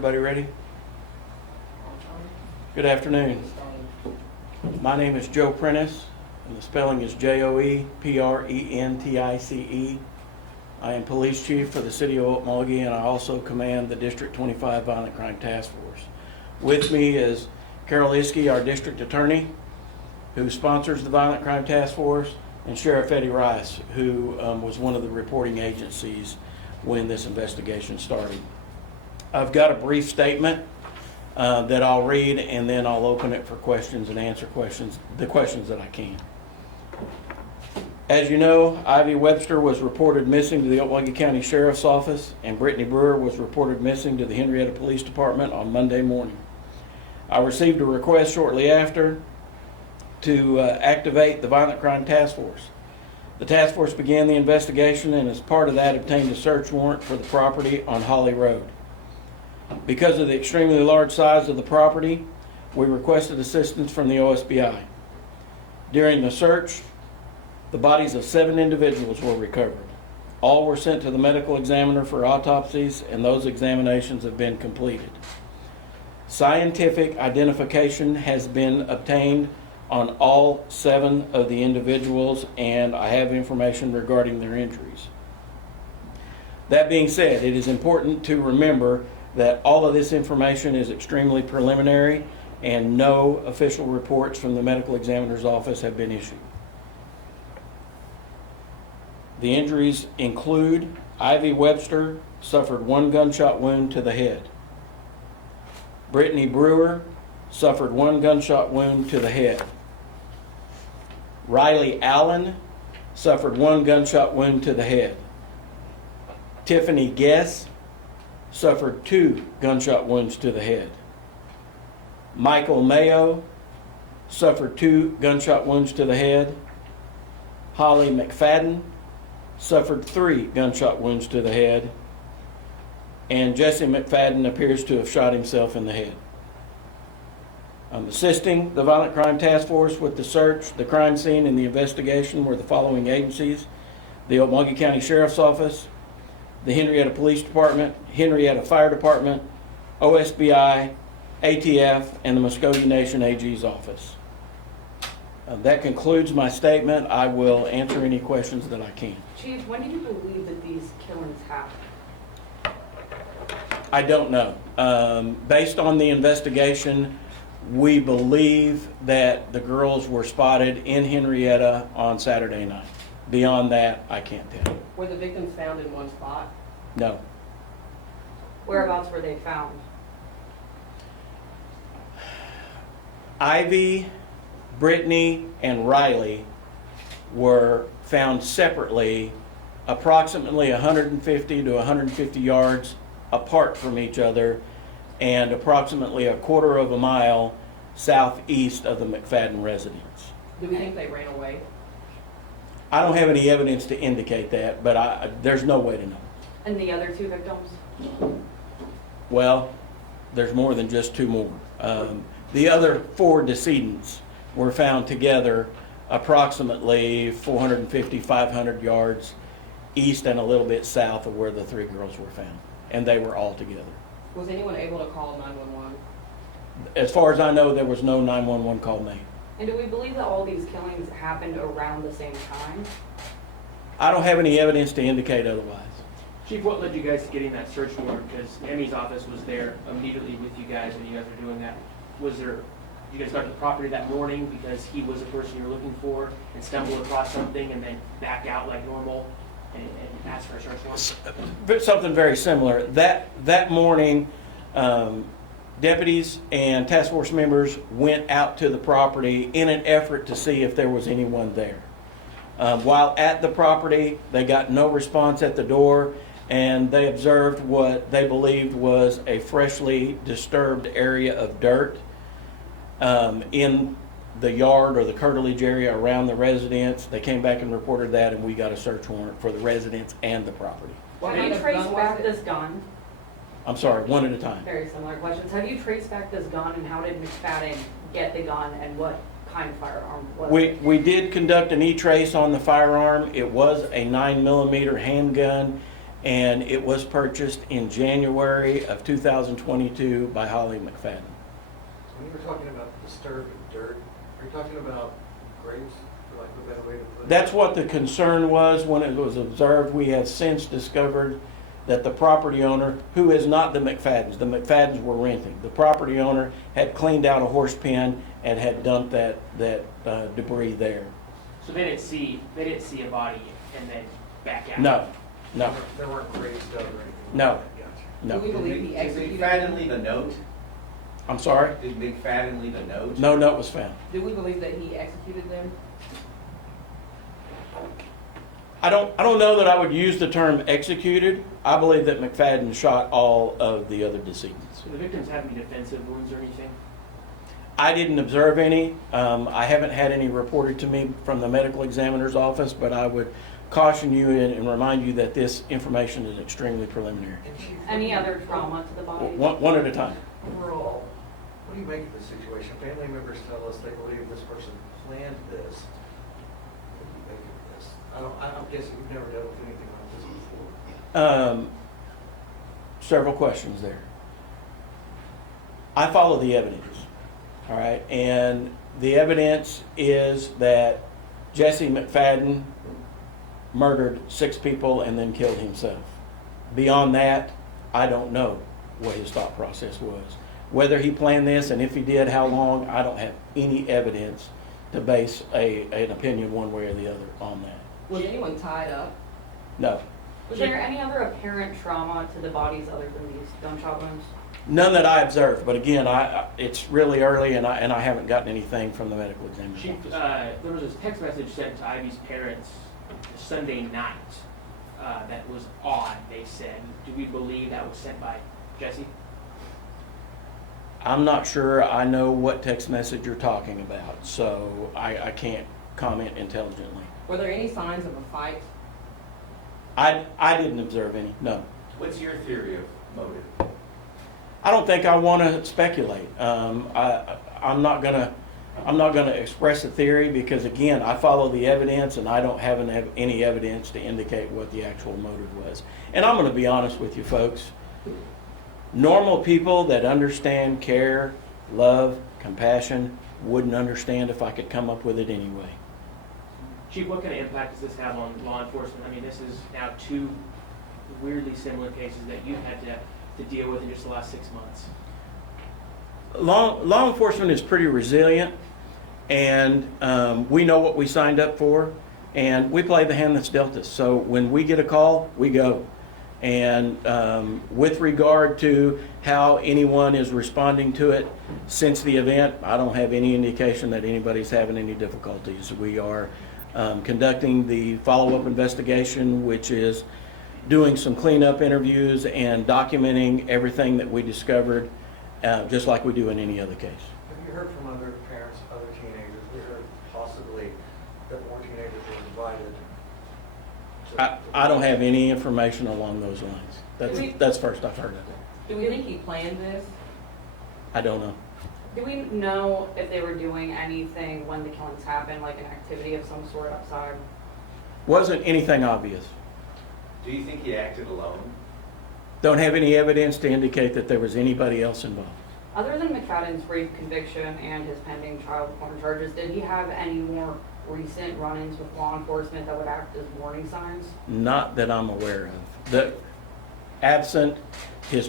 Everybody ready? Good afternoon. My name is Joe Prentice, and the spelling is Joe-E-Prentice. I am police chief for the city of Okmulgee, and I also command the District 25 Violent Crime Task Force. With me is Carol Iskey, our district attorney, who sponsors the Violent Crime Task Force, and Sheriff Eddie Rice, who was one of the reporting agencies when this investigation started. I've got a brief statement that I'll read, and then I'll open it for questions and answer the questions that I can. As you know, Ivy Webster was reported missing to the Okmulgee County Sheriff's Office, and Brittany Brewer was reported missing to the Henrietta Police Department on Monday morning. I received a request shortly after to activate the Violent Crime Task Force. The task force began the investigation, and as part of that obtained a search warrant for the property on Holly Road. Because of the extremely large size of the property, we requested assistance from the OSBI. During the search, the bodies of 7 individuals were recovered. All were sent to the medical examiner for autopsies, and those examinations have been completed. Scientific identification has been obtained on all 7 of the individuals, and I have information regarding their injuries. That being said, it is important to remember that all of this information is extremely preliminary, and no official reports from the medical examiner's office have been issued. The injuries include Ivy Webster suffered 1 gunshot wound to the head. Brittany Brewer suffered 1 gunshot wound to the head. Riley Allen suffered 1 gunshot wound to the head. Tiffany Guess suffered 2 gunshot wounds to the head. Michael Mayo suffered 2 gunshot wounds to the head. Holly McFadden suffered 3 gunshot wounds to the head. And Jesse McFadden appears to have shot himself in the head. I'm assisting the Violent Crime Task Force with the search, the crime scene, and the investigation were the following agencies: the Okmulgee County Sheriff's Office, the Henrietta Police Department, Henrietta Fire Department, OSBI, ATF, and the Muscogee Nation AG's office. That concludes my statement. I will answer any questions that I can. Chief, when do you believe that these killings happened? I don't know. Based on the investigation, we believe that the girls were spotted in Henrietta on Saturday night. Beyond that, I can't tell. Were the victims found in one spot? No. Whereabouts were they found? Ivy, Brittany, and Riley were found separately, approximately 150 to 150 yards apart from each other, and approximately a quarter of a mile southeast of the McFadden residence. Do we think they ran away? I don't have any evidence to indicate that, but there's no way to know. And the other 2 victims? Well, there's more than just 2 more. The other 4 decedents were found together approximately 450, 500 yards east and a little bit south of where the 3 girls were found, and they were all together. Was anyone able to call 911? As far as I know, there was no 911 call made. And do we believe that all these killings happened around the same time? I don't have any evidence to indicate otherwise. Chief, what led you guys to getting that search warrant? Because Emmy's office was there immediately with you guys when you guys were doing that. Did you guys go to the property that morning because he was the person you were looking for and stumble across something and then back out like normal and ask for a search warrant? Something very similar. That morning, deputies and task force members went out to the property in an effort to see if there was anyone there. While at the property, they got no response at the door, and they observed what they believed was a freshly disturbed area of dirt in the yard or the curtilage area around the residence. They came back and reported that, and we got a search warrant for the residence and the property. Have you traced back this gun? I'm sorry, one at a time. Very similar questions. Have you traced back this gun, and how did McFadden get the gun, and what kind of firearm was it? We did conduct an e-trace on the firearm. It was a 9mm handgun, and it was purchased in January of 2022 by Holly McFadden. When you were talking about disturbed dirt, are you talking about graves, for lack of a better way to put it? That's what the concern was when it was observed. We have since discovered that the property owner, who is not the McFaddens were renting. The property owner had cleaned out a horse pen and had dumped that debris there. So they didn't see a body and then back out? No, There weren't graves dug or anything? No. Gotcha. no. Do we believe he Did executed McFadden them? leave a note? I'm sorry? Did McFadden leave a note? No note was found. Do we believe that he executed them? I don't know that I would use the term executed. I believe that McFadden shot all of the other decedents. So the victims have any defensive wounds or anything? I didn't observe any. I haven't had any reported to me from the medical examiner's office, but I would caution you and remind you that this information is extremely preliminary. And Chief, Any other trauma to the body? One at a time. overall, what do you make of the situation? Family members tell us they believe this person planned this. What do you make of this? I'm guessing you've never dealt with anything like this before. Several questions there. I follow the evidence, all right? And the evidence is that Jesse McFadden murdered 6 people and then killed himself. Beyond that, I don't know what his thought process was. Whether he planned this, and if he did, how long, I don't have any evidence to base an opinion one way or the other on that. Was anyone tied up? No. Was there any other apparent trauma to the bodies other than these gunshot wounds? None that I observed, but again, it's really early and I haven't gotten anything from the medical examiner's Chief, office. there was a text message sent to Ivy's parents Sunday night that was odd, they said. Do we believe that was sent by Jesse? I'm not sure I know what text message you're talking about, so I can't comment intelligently. Were there any signs of a fight? I didn't observe any, no. What's your theory of motive? I don't think I want to speculate. I'm not gonna express a theory because again, I follow the evidence and I don't have any evidence to indicate what the actual motive was. And I'm gonna be honest with you folks. Normal people that understand care, love, compassion wouldn't understand if I could come up with it anyway. Chief, what kind of impact does this have on law enforcement? I mean, this is now 2 weirdly similar cases that you've had to deal with in just the last 6 months. Law enforcement is pretty resilient, and we know what we signed up for, and we play the hand that's dealt us. So when we get a call, we go. And with regard to how anyone is responding to it since the event, I don't have any indication that anybody's having any difficulties. We are conducting the follow-up investigation, which is doing some cleanup interviews and documenting everything that we discovered, just like we do in any other case. Have you heard from other parents, other teenagers? We heard possibly that more teenagers were invited. I don't have any information along those lines. That's first I've heard of it. Do we think he planned this? I don't know. Do we know if they were doing anything when the killings happened, like an activity of some sort outside? Wasn't anything obvious. Do you think he acted alone? Don't have any evidence to indicate that there was anybody else involved. Other than McFadden's rape conviction and his pending child porn charges, did he have any more recent run-ins with law enforcement that would act as warning signs? Not that I'm aware of. Absent his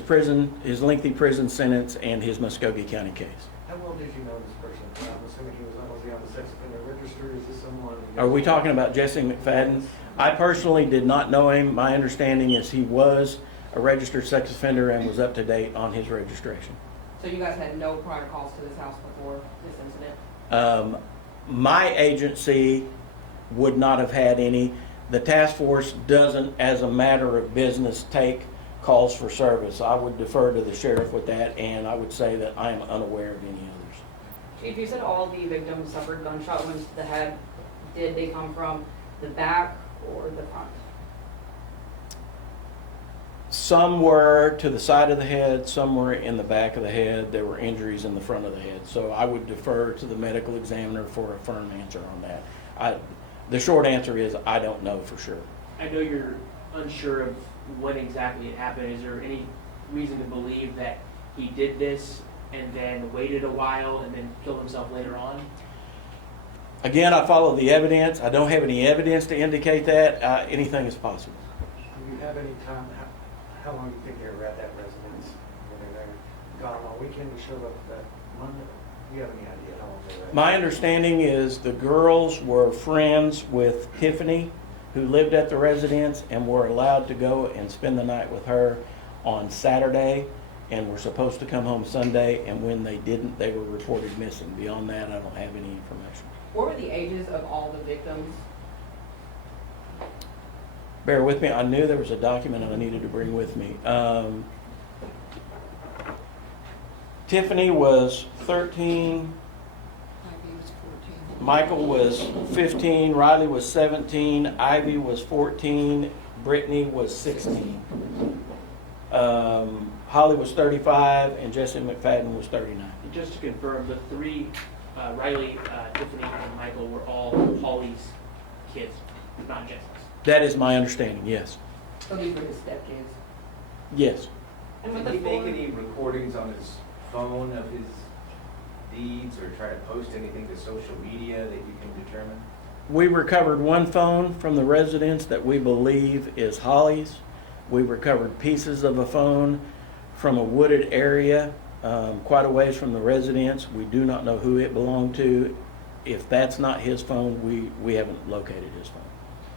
lengthy prison sentence and his Muskogee County case. How well did you know this person? I'm assuming was he on the sex offender register? Is this someone? Are we talking about Jesse McFadden? I personally did not know him. My understanding is he was a registered sex offender and was up to date on his registration. So you guys had no prior calls to this house before this incident? My agency would not have had any. The task force doesn't, as a matter of business, take calls for service. I would defer to the sheriff with that, and I would say that I am unaware of any others. Chief, you said all the victims suffered gunshot wounds to the head. Did they come from the back or the front? Some were to the side of the head, some were in the back of the head. There were injuries in the front of the head. So I would defer to the medical examiner for a firm answer on that. The short answer is I don't know for sure. I know you're unsure of when exactly it happened? Is there any reason to believe that he did this and then waited a while and then killed himself later on? Again, I follow the evidence. I don't have any evidence to indicate that. Anything is possible. Do you have any time, how long do you think they were at that residence? Were they there, gone all weekend, you showed up that Monday? Do you have any idea how long they were at? My understanding is the girls were friends with Tiffany, who lived at the residence, and were allowed to go and spend the night with her on Saturday, and were supposed to come home Sunday, and when they didn't, they were reported missing. Beyond that, I don't have any information. What were the ages of all the victims? Bear with me, I knew there was a document I needed to bring with me. Tiffany was 13, Michael was 15, Riley was 17, Ivy was 14, Brittany was 16. Holly was 35, and Jesse McFadden was 39. And just to confirm, the three, Riley, Tiffany, and Michael were all Holly's kids, not Jesse's. That is my understanding, yes. So these were his stepkids. Yes. And with Did the he make four, any recordings on his phone of his deeds or try to post anything to social media that you can determine? We recovered one phone from the residence that we believe is Holly's. We recovered pieces of a phone from a wooded area quite a ways from the residence. We do not know who it belonged to. If that's not his phone, we haven't located his phone.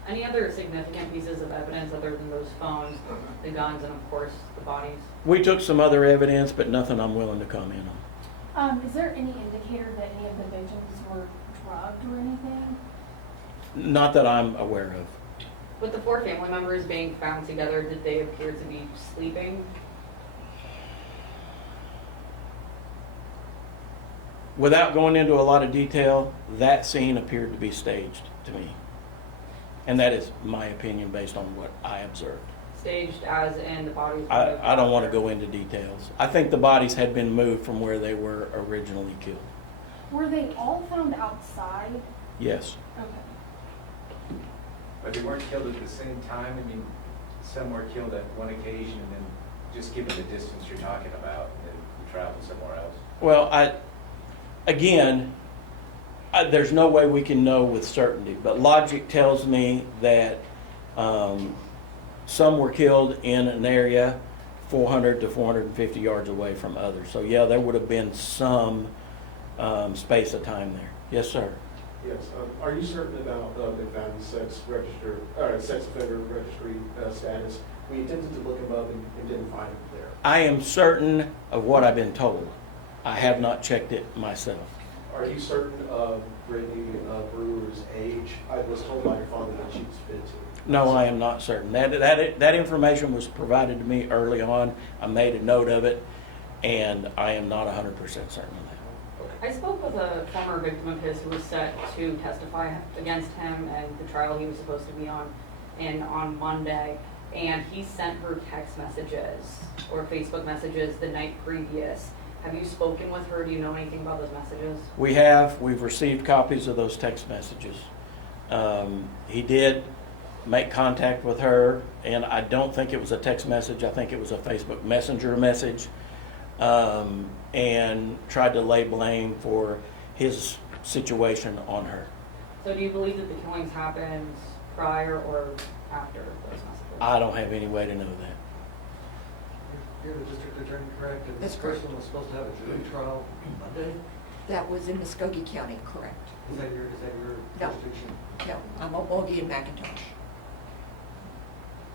any other significant pieces of evidence other than those phones, the guns, and of course, the bodies? We took some other evidence, but nothing I'm willing to comment on. Is there any indicator that any of the victims were drugged or anything? Not that I'm aware of. With the four family members being found together, did they appear to be sleeping? Without going into a lot of detail, that scene appeared to be staged to me. And that is my opinion based on what I observed. Staged as in the bodies? were moved I don't want to after? go into details. I think the bodies had been moved from where they were originally killed. Were they all found outside? Yes. Okay. But they weren't killed at the same time? I mean, some were killed at one occasion and then just given the distance you're talking about, and then you traveled somewhere else? Well, there's no way we can know with certainty, but logic tells me that some were killed in an area 400 to 450 yards away from others. So yeah, there would have been some space of time there. Yes, sir. Yes. Are you certain about McFadden's sex offender registry status? We attempted to look him up and didn't find him there. I am certain of what I've been told. I have not checked it myself. Are you certain of Brittany Brewer's age? I was told by your father that she was 15. No, I am not certain. That information was provided to me early on. I made a note of it, and I am not 100% certain of that. I spoke with a former victim of his who was set to testify against him and the trial he was supposed to be on Monday, and he sent her text messages or Facebook messages the night previous. Have you spoken with her? Do you know anything about those messages? We have. We've received copies of those text messages. He did make contact with her, and I don't think it was a text message. I think it was a Facebook Messenger message, and tried to lay blame for his situation on her. So do you believe that the killings happened prior or after those messages? I don't have any way to know that. You're the district attorney, correct? And That's this correct. person was supposed to have a jury trial Monday? That was in Muskogee County, correct? Is that your No. jurisdiction? No, I'm Okmulgee and McIntosh.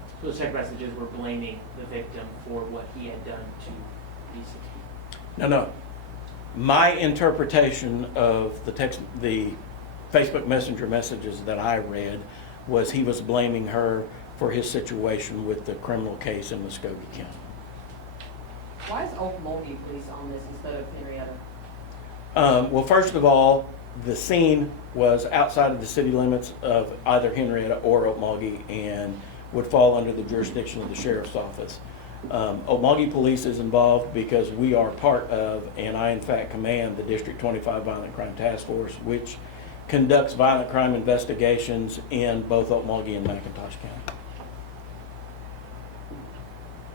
So those text messages were blaming the victim for what he had done to these 6 people. No. My interpretation of the Facebook Messenger messages that I read was he was blaming her for his situation with the criminal case in Muskogee County. Why is Okmulgee police on this instead of Henrietta? Well, first of all, the scene was outside of the city limits of either Henrietta or Okmulgee and would fall under the jurisdiction of the sheriff's office. Okmulgee Police is involved because we are part of, and I in fact command, the District 25 Violent Crime Task Force, which conducts violent crime investigations in both Okmulgee and McIntosh County.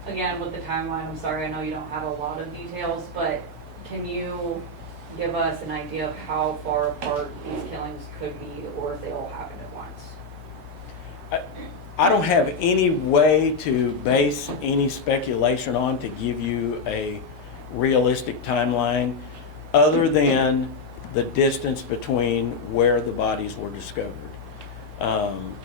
again, with the timeline, I'm sorry, I know you don't have a lot of details, but can you give us an idea of how far apart these killings could be, or if they all happened at once? I don't have any way to base any speculation on to give you a realistic timeline other than the distance between where the bodies were discovered.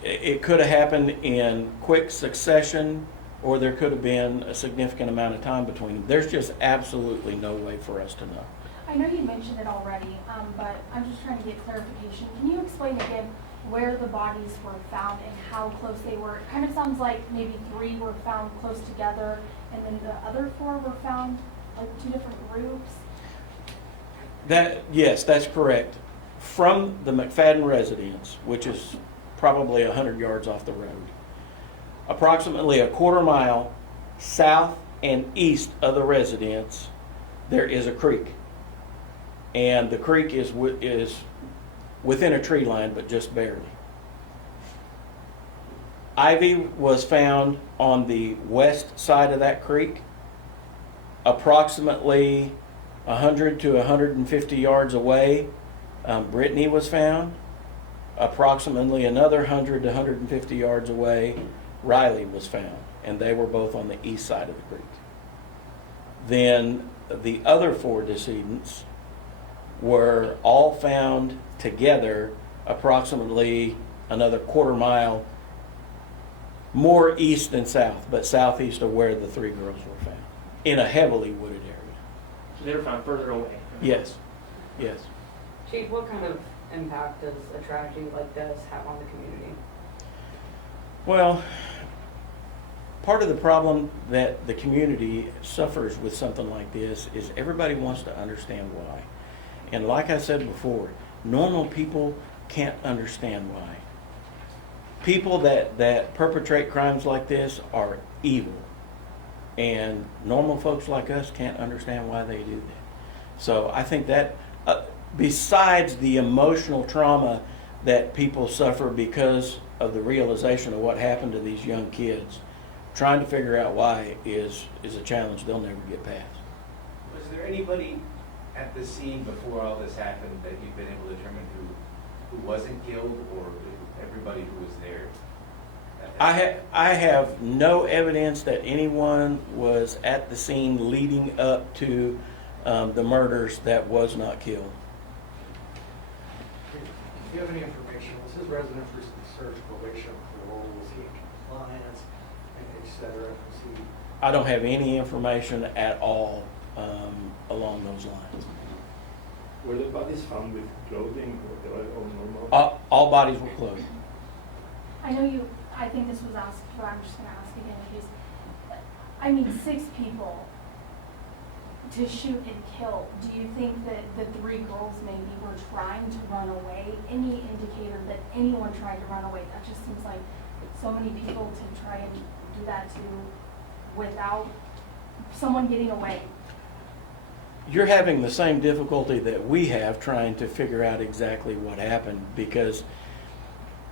It could have happened in quick succession, or there could have been a significant amount of time between them. There's just absolutely no way for us to know. I know you mentioned it already, but I'm just trying to get clarification. Can you explain again where the bodies were found and how close they were? It kind of sounds like maybe 3 were found close together, and then the other 4 were found like 2 different groups. Yes, that's correct. From the McFadden residence, which is probably 100 yards off the road, approximately a quarter mile south and east of the residence, there is a creek. And the creek is within a tree line, but just barely. Ivy was found on the west side of that creek, approximately 100 to 150 yards away. Brittany was found. Approximately another 100 to 150 yards away, Riley was found, and they were both on the east side of the creek. Then the other 4 decedents were all found together approximately another quarter mile more east than south, but southeast of where the 3 girls were found, in a heavily wooded area. So they were found further away? Yes, yes. Chief, what kind of impact does a tragedy like this have on the community? Well, part of the problem that the community suffers with something like this is everybody wants to understand why. And like I said before, normal people can't understand why. People that perpetrate crimes like this are evil. And normal folks like us can't understand why they do that. So I think that, besides the emotional trauma that people suffer because of the realization of what happened to these young kids, trying to figure out why is a challenge they'll never get past. Was there anybody at the scene before all this happened that you've been able to determine who wasn't killed, or everybody who was there? I have no evidence that anyone was at the scene leading up to the murders that was not killed. Do you have any information? Was his resident for search, probation, parole? Was he in compliance, et cetera? Was he... I don't have any information at all along those lines. Were the bodies found with clothing, or they were all normal? All bodies were clothed. I know you, I think this was asked before, I'm just gonna ask again in case. I mean, 6 people to shoot and kill. Do you think that the 3 girls maybe were trying to run away? Any indicator that anyone tried to run away? That just seems like so many people to try and do that to without someone getting away. You're having the same difficulty that we have trying to figure out exactly what happened, because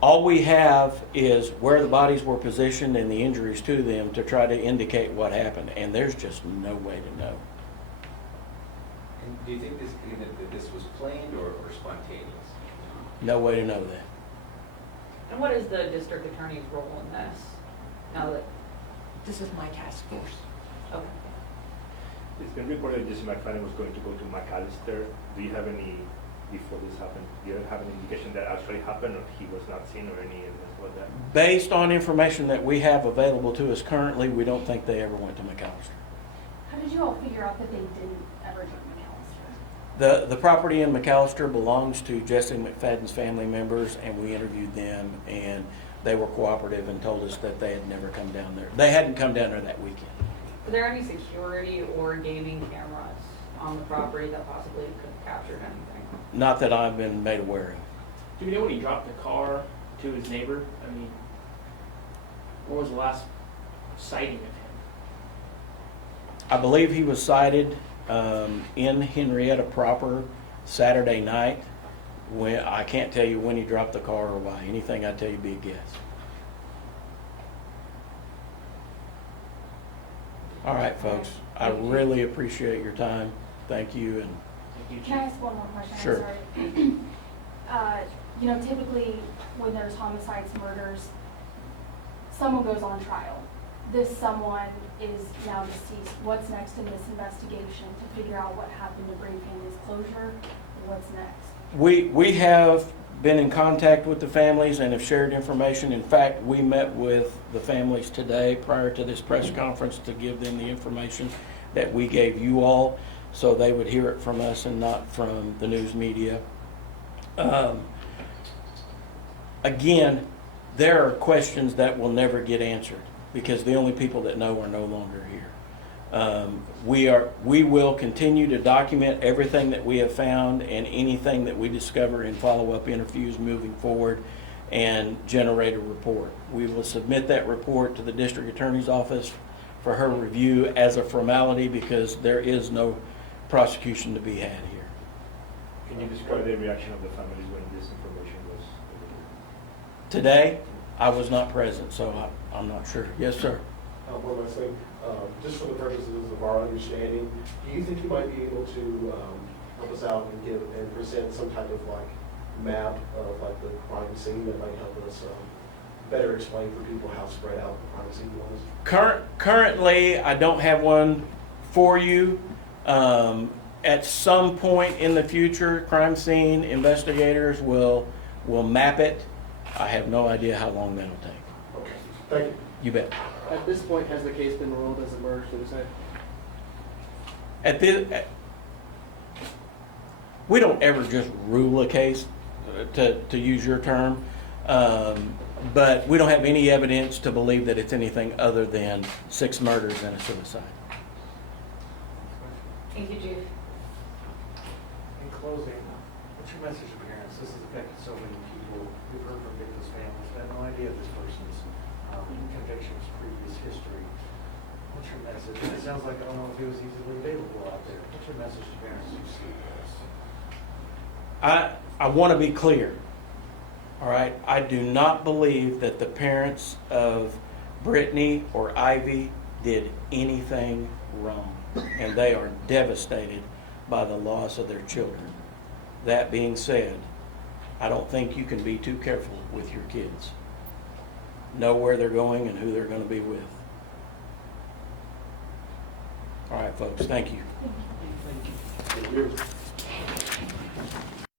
all we have is where the bodies were positioned and the injuries to them to try to indicate what happened, and there's just no way to know. And do you think that this was planned or spontaneous? No way to know that. And what is the district attorney's role in this? Now that, This is my task force. okay. It's been reported that Jesse McFadden was going to go to McAllister. Do you have any, before this happened, do you have any indication that actually happened, or he was not seen, or any evidence about that? Based on information that we have available to us currently, we don't think they ever went to McAllister. How did you all figure out that they didn't ever go to McAllister? The property in McAllister belongs to Jesse McFadden's family members, and we interviewed them, and they were cooperative and told us that they had never come down there. They hadn't come down there that weekend. Are there any security or gaming cameras on the property that possibly could have captured anything? Not that I've been made aware of. Do we know when he dropped the car to his neighbor? I mean, when was the last sighting of him? I believe he was sighted in Henrietta proper Saturday night. When I can't tell you when he dropped the car or why. Anything I tell you be a guess. All right, folks. I really appreciate your time. Thank you. And Can I ask one more question? Sure. I'm sorry. You know, typically when there's homicides, murders, someone goes on trial. This someone is now deceased. What's next in this investigation to figure out what happened to bring families closure? What's next? we have been in contact with the families and have shared information. In fact, we met with the families today prior to this press conference to give them the information that we gave you all, so they would hear it from us and not from the news media. Again, there are questions that will never get answered because the only people that know are no longer here. We will continue to document everything that we have found and anything that we discover in follow-up interviews moving forward and generate a report. We will submit that report to the district attorney's office for her review as a formality because there is no prosecution to be had here. Can you describe the reaction of the families when this information was Today, I was not present, so I'm not sure. Yes, sir. One last thing, just for the purposes of our understanding, do you think you might be able to help us out and give and present some type of like map of like the crime scene that might help us better explain for people how spread out the crime scene was? Currently, I don't have one for you. At some point in the future, crime scene investigators will map it. I have no idea how long that'll take. Okay, thank you. You bet. At this point, has the case been ruled as a murder-suicide? We don't ever just rule a case, to use your term, but we don't have any evidence to believe that it's anything other than 6 murders and a suicide. Thank you, Chief. In closing, what's your message to parents? This has affected so many people. We've heard from victims' families. They have no idea of this person's convictions, previous history. What's your message? It sounds like I don't know if he was easily available out there. What's your message to parents who see this? I want to be clear. All right, I do not believe that the parents of Brittany or Ivy did anything wrong, and they are devastated by the loss of their children. That being said, I don't think you can be too careful with your kids. Know where they're going and who they're going to be with. All right, folks, thank you. Thank you.